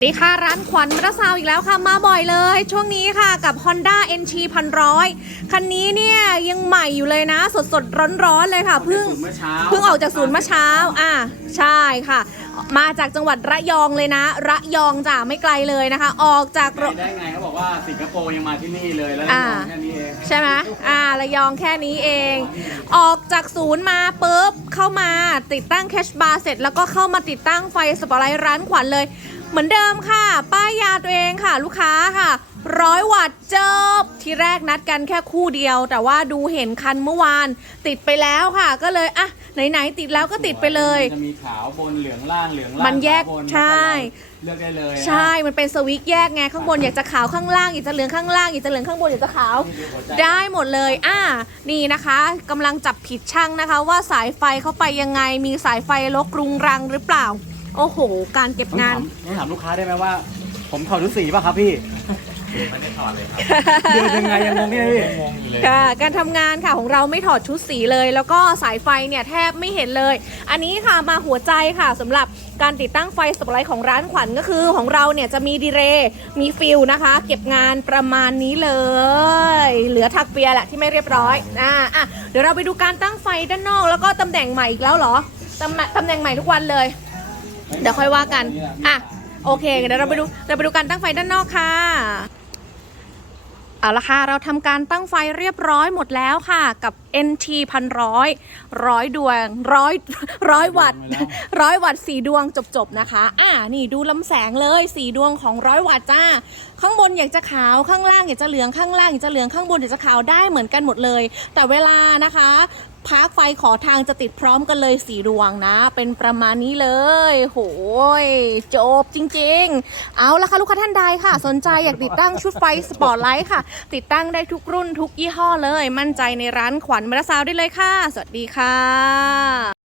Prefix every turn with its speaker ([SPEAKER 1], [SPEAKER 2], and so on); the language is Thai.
[SPEAKER 1] สวัสดีค่ะ ร้านขวัญมอเตอร์ซาวด์อีกแล้วค่ะ มาบ่อยเลย ช่วงนี้ค่ะกับ Honda NT พันร้อยคันนี้เนี่ยยังใหม่อยู่เลยนะ สดสดร้อนร้อนๆเลยค่ะเพิ่ง
[SPEAKER 2] เมื่อเช้า
[SPEAKER 1] เพิ่งออกจากศูนย์เมื่อเช้า อะ ใช่ค่ะ มาจากจังหวัดระยองเลยนะ ระยองจ้ะไม่ไกลเลยนะคะ ออกจากโร
[SPEAKER 2] ได้ไงเขาบอกว่าสิงคโปร์ยังมาที่นี่เลยแล้ว
[SPEAKER 1] อ่า
[SPEAKER 2] แค่นี้เอง
[SPEAKER 1] ใช่ไหมอ่าระยองแค่นี้เอง ออกจากศูนย์มาปุ๊บเข้ามาติดตั้งแคชบาร์เสร็จแล้วก็เข้ามาติดตั้งไฟสปอตไลท์ร้านขวัญเลย เหมือนเดิมค่ะ ป้ายยาตัวเองค่ะ ลูกค้าค่ะร้อยวัตต์จบที่แรกนัดกันแค่คู่เดียว แต่ว่าดูเห็นคันเมื่อวาน ติดไปแล้วค่ะ ก็เลยอะไหนๆติดแล้วก็ติดไปเลย
[SPEAKER 2] มันจะมีขาวบนเหลืองล่างเหลืองล่าง
[SPEAKER 1] มันแยก
[SPEAKER 2] ขาวบน
[SPEAKER 1] ใช่
[SPEAKER 2] เลือกได้เลยนะ
[SPEAKER 1] ใช่ มันเป็นสวิตช์แยกไงข้างบนอยากจะขาวข้างล่างอยากจะเหลืองข้างล่างอยากจะเหลืองข้างบนอยากจะขาว
[SPEAKER 2] นี่คือหัวใจ
[SPEAKER 1] ได้หมดเลยอ่านี่นะคะกำลังจับผิดช่างนะคะ ว่าสายไฟเข้าไปยังไงมีสายไฟลกรุงรังหรือเปล่า โอ้โห การเก็บ
[SPEAKER 2] ต้อง
[SPEAKER 1] งา
[SPEAKER 2] ถานมต้องถามลูกค้าได้ไหมว่า ผมถอดชุดสีป่ะครับพี่ไม่ได้ถอดเลยครับเดินยังไงยังงงเนี่ยพี่งงอยู่เลย
[SPEAKER 1] ค่ะการทำงานค่ะของเราไม่ถอดชุดสีเลย แล้วก็สายไฟเนี่ยแทบไม่เห็นเลย อันนี้ค่ะมาหัวใจค่ะสำหรับการติดตั้งไฟสปอตไลท์ของร้านขวัญก็คือของเราเนี่ยจะมีดีเรย์มีฟิลนะคะ เก็บงานประมาณนี้เลย เหลือทักเปียร์แหละที่ไม่เรียบร้อยอ่าอะเดี๋ยวเราไปดูการตั้งไฟด้านนอก แล้วก็ตำแหน่งใหม่อีกแล้วเหรอตำแหน่งตำแหน่งใหม่ทุกวันเลย เดี๋ยวค่อยว่ากัน อะ โอเค เดี๋ยวเราไปดู เราไปดูการตั้งไฟด้านนอกค่ะ เอาละค่ะ เราทำการตั้งไฟเรียบร้อยหมดแล้วค่ะ กับ NT พันร้อยร้อยดวงร้อยร้อยวัตต์ร้อยวัตต์สี่ดวงจบๆนะคะ อ่า นี่ดูลำแสงเลยสี่ดวงของร้อยวัตต์จ้า ข้างบนอยากจะขาวข้างล่างอยากจะเหลืองข้างล่างอยากจะเหลืองข้างบนอยากจะขาวได้เหมือนกันหมดเลย แต่เวลานะคะ พาร์คไฟขอทางจะติดพร้อมกันเลยสี่ดวงนะ เป็นประมาณนี้เลย โหยจบจริง ๆ เอาละค่ะลูกค้าท่านใดค่ะ สนใจอยากติดตั้งชุดไฟสปอร์ตไลท์ค่ะ ติดตั้งได้ทุกรุ่นทุกยี่ห้อเลย มั่นใจในร้านขวัญมรซาวได้เลยค่ะ สวัสดีค่ะ